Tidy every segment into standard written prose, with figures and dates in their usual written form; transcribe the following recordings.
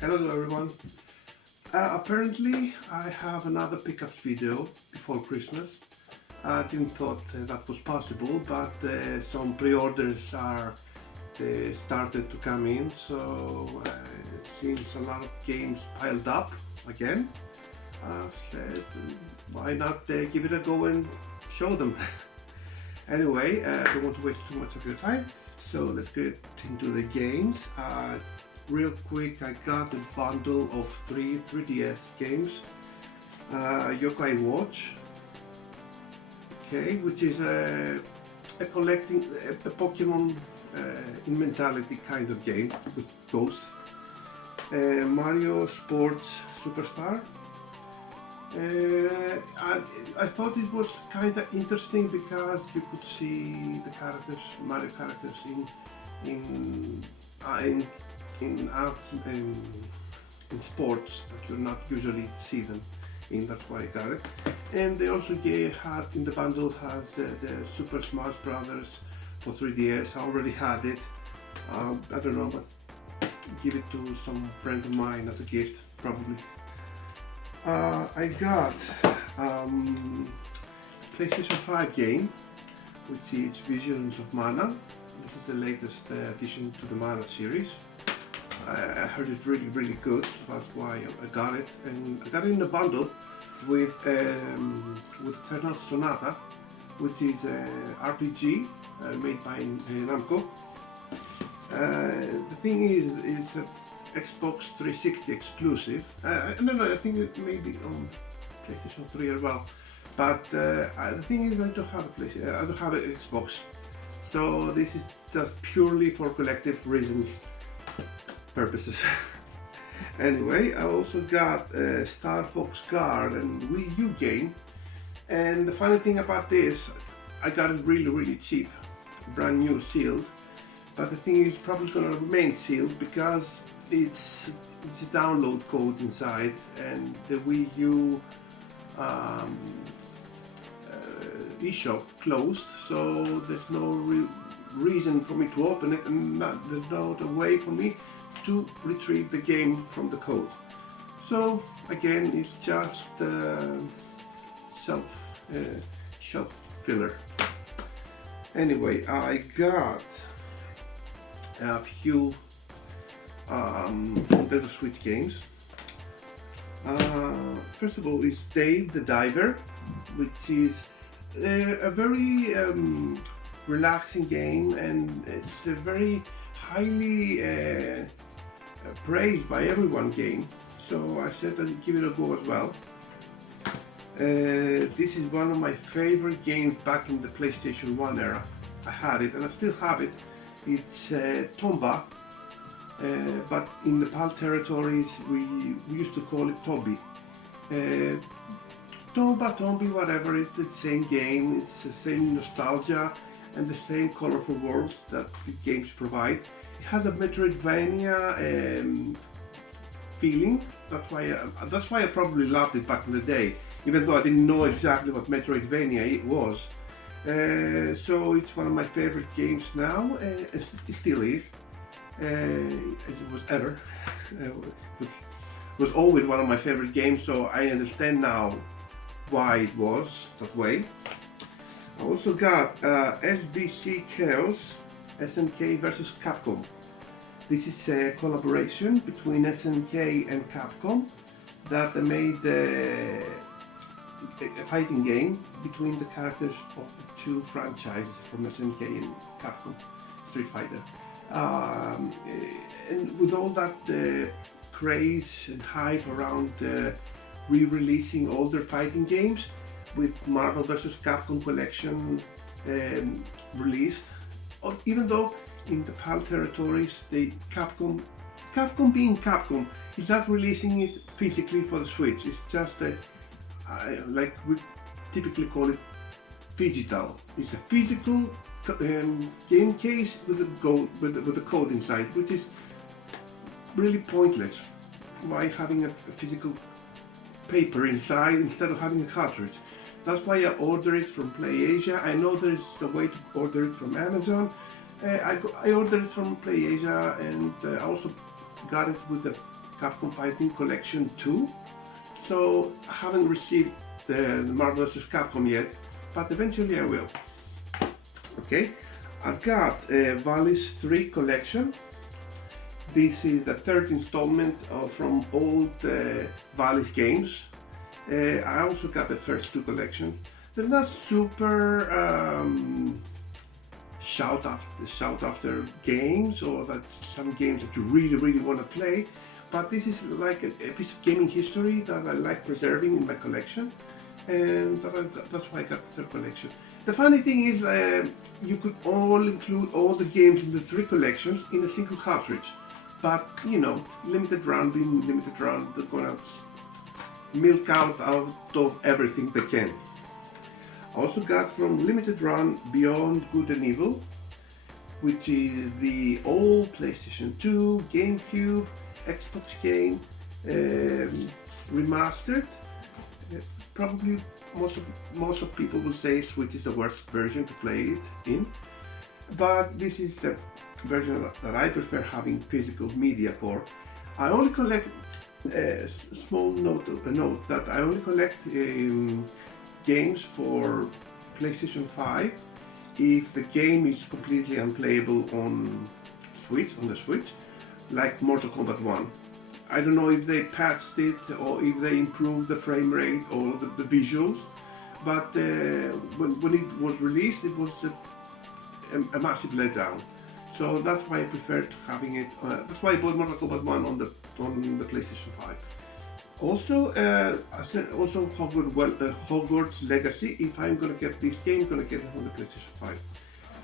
Hello everyone. Apparently I have another pickups video before Christmas. I didn't thought that was possible, but some pre-orders are started to come in, so it seems a lot of games piled up again. I've said, why not give it a go and show them? Anyway, I don't want to waste too much of your time, so let's get into the games. Real quick, I got a bundle of three 3DS games. Yokai Watch, okay, which is a collecting a Pokemon in mentality kind of game with ghosts. Mario Sports Superstar. I thought it was kind of interesting because you could see the characters, Mario characters in uh, in in art in sports that you not usually see them in. That's why I got it. And they also had in the bundle has the Super Smash Brothers for 3DS. I already had it. I don't know, but give it to some friend of mine as a gift probably. I got PlayStation 5 game, which is Visions of Mana. This is the latest addition to the Mana series. I heard it really good, that's why I got it, and I got it in a bundle with Eternal Sonata, which is an RPG made by Namco. The thing is, it's a Xbox 360 exclusive. No, I think it may be on PlayStation 3 as well. But the thing is, I don't have a PlayStation. I don't have an Xbox, so this is just purely for collective reasons purposes. Anyway, I also got Star Fox Guard and Wii U game. And the funny thing about this, I got it really cheap, brand new sealed. But the thing is, probably gonna remain sealed because it's a download code inside, and the Wii U eShop closed, so there's no reason for me to open it, and there's no other way for me to retrieve the game from the code. So again, it's just shelf filler. Anyway, I got a few Nintendo Switch games. First of all is Dave the Diver, which is a very relaxing game, and it's a very highly praised by everyone game. So I said I'd give it a go as well. This is one of my favorite games back in the PlayStation 1 era. I had it and I still have it. It's Tomba. But in the PAL territories we used to call it Toby. Tombi, whatever, it's the same game, it's the same nostalgia and the same colorful worlds that the games provide. It has a Metroidvania feeling, that's why I probably loved it back in the day, even though I didn't know exactly what Metroidvania it was. So it's one of my favorite games now, it still is. As it was ever. It was always one of my favorite games, so I understand now why it was that way. I also got SBC Chaos SNK vs Capcom. This is a collaboration between SNK and Capcom that made a fighting game between the characters of the two franchises from SNK and Capcom, Street Fighter. And with all that craze and hype around re-releasing older fighting games, with Marvel vs. Capcom collection released, even though in the PAL territories, Capcom being Capcom, is not releasing it physically for the Switch. It's just that, like we typically call it, phygital. It's a physical game case with the code inside, which is really pointless. Why having a physical paper inside instead of having a cartridge? That's why I order it from PlayAsia. I know there's a way to order it from Amazon. I ordered it from PlayAsia, and I also got it with the Capcom Fighting Collection 2. So I haven't received the Marvel vs. Capcom yet, but eventually I will. Okay, I've got Valis 3 collection. This is the third installment from old Valis games. I also got the first two collections. They're not super shout after games, or that some games that you really want to play, but this is like a piece of gaming history that I like preserving in my collection, and that's why I got the third collection. The funny thing is you could all include all the games in the three collections in a single cartridge, but you know, limited run being limited run, they're gonna milk out of everything they can. Also got from Limited Run Beyond Good and Evil, which is the old PlayStation 2, GameCube, Xbox game, remastered. Probably most of people will say Switch is the worst version to play it in, but this is the version that I prefer having physical media for. I only collect a small note that I only collect games for PlayStation 5 if the game is completely unplayable on the Switch, like Mortal Kombat 1. I don't know if they patched it or if they improved the frame rate or the visuals, but when it was released, it was a massive letdown. So that's why I preferred having it. That's why I bought Mortal Kombat 1 on the PlayStation 5. Also, Hogwarts Legacy. If I'm gonna get this game, I'm gonna get it on the PlayStation 5.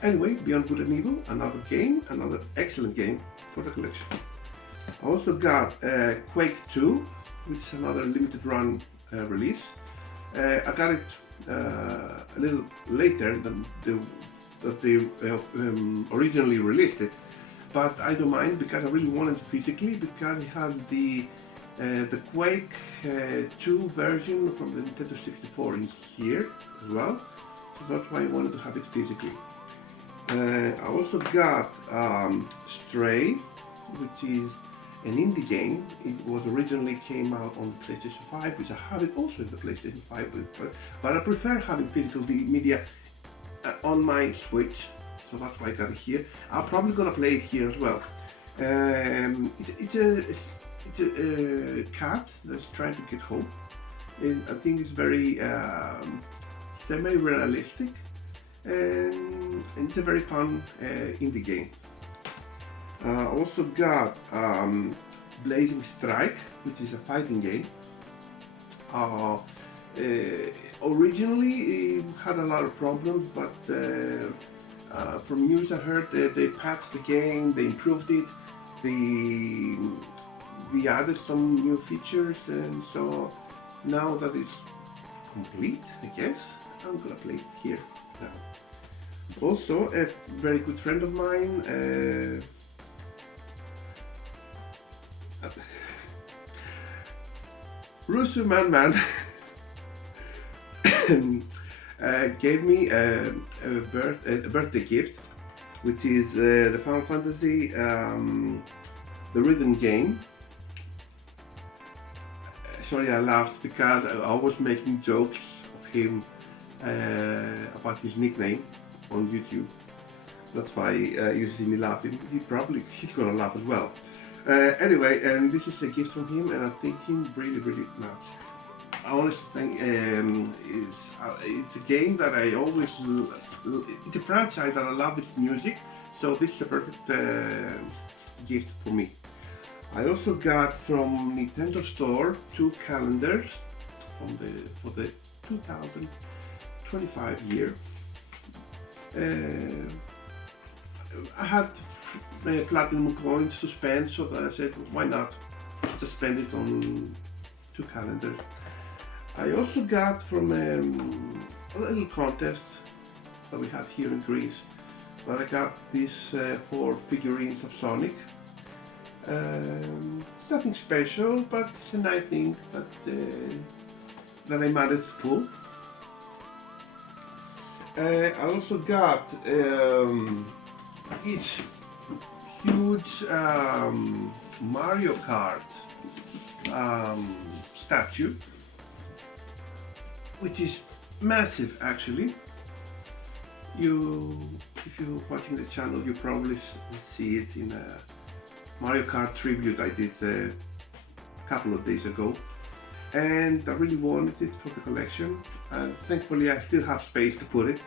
Anyway, Beyond Good and Evil, another game, another excellent game for the collection. I also got Quake 2, which is another limited run release. I got it a little later than they originally released it, but I don't mind because I really want it physically, because it has the Quake 2 version from the Nintendo 64 in here as well, so that's why I wanted to have it physically. I also got Stray, which is an indie game. It was originally came out on PlayStation 5, which I have it also in the PlayStation 5, but I prefer having physical media on my Switch, so that's why I got it here. I'm probably gonna play it here as well. It's a cat that's trying to get home. I think it's very semi-realistic, and it's a very fun indie game. Also got Blazing Strike, which is a fighting game. Originally it had a lot of problems, but from news I heard they patched the game, they improved it, they added some new features, and so now that it's complete, I guess, I'm gonna play it here now. Also, a very good friend of mine, Rusu Man gave me a birthday gift, which is the Final Fantasy the rhythm game. Sorry, I laughed because I was making jokes of him about his nickname on YouTube. That's why you see me laughing. He's gonna laugh as well. Anyway, and this is a gift from him, and I thank him really much. I honestly think it's a game that I always, it's a franchise that I love its music, so this is a perfect gift for me. I also got from Nintendo Store 2 calendars for the 2025 year. I had platinum coins to spend, so that I said, why not just spend it on 2 calendars. I also got from a little contest that we had here in Greece, but I got these 4 figurines of Sonic. It's nothing special, but it's a nice thing that I managed to pull. I also got each huge Mario Kart statue, which is massive actually. If you're watching the channel, you probably see it in a Mario Kart tribute I did a couple of days ago, and I really wanted it for the collection, and thankfully I still have space to put it.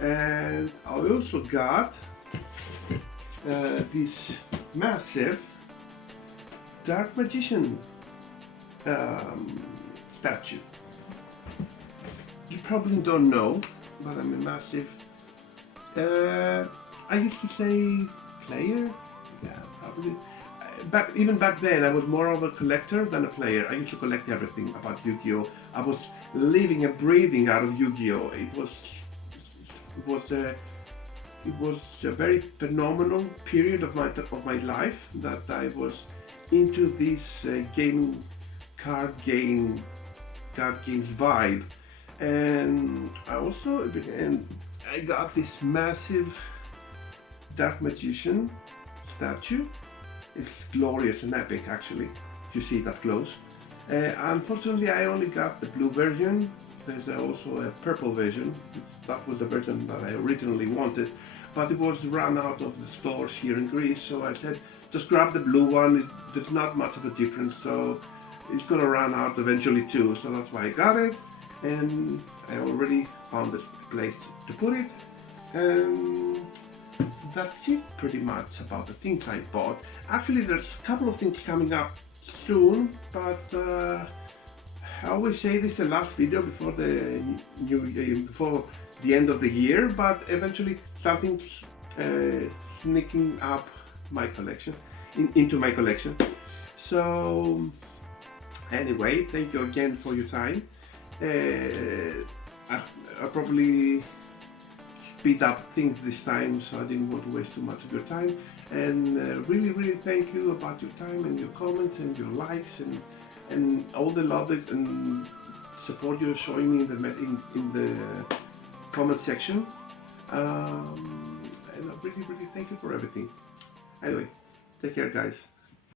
And I also got this massive Dark Magician statue. You probably don't know, but I'm a massive, I used to say player, yeah, probably. Even back then, I was more of a collector than a player. I used to collect everything about Yu-Gi-Oh! I was living and breathing out of Yu-Gi-Oh! It was a very phenomenal period of my life that I was into this card games vibe, and I got this massive Dark Magician statue. It's glorious and epic actually, if you see it up close. Unfortunately, I only got the blue version. There's also a purple version. That was the version that I originally wanted, but it was run out of the stores here in Greece, so I said just grab the blue one. There's not much of a difference, so it's gonna run out eventually too, so that's why I got it, and I already found a place to put it, and that's it pretty much about the things I bought. Actually, there's a couple of things coming up soon, but I always say this is the last video before before the end of the year, but eventually something's sneaking up my collection, into my collection. So anyway, thank you again for your time. I probably speed up things this time, so I didn't want to waste too much of your time. And really thank you about your time and your comments and your likes and all the love and support you're showing me in the comment section. And I really thank you for everything. Anyway, take care guys.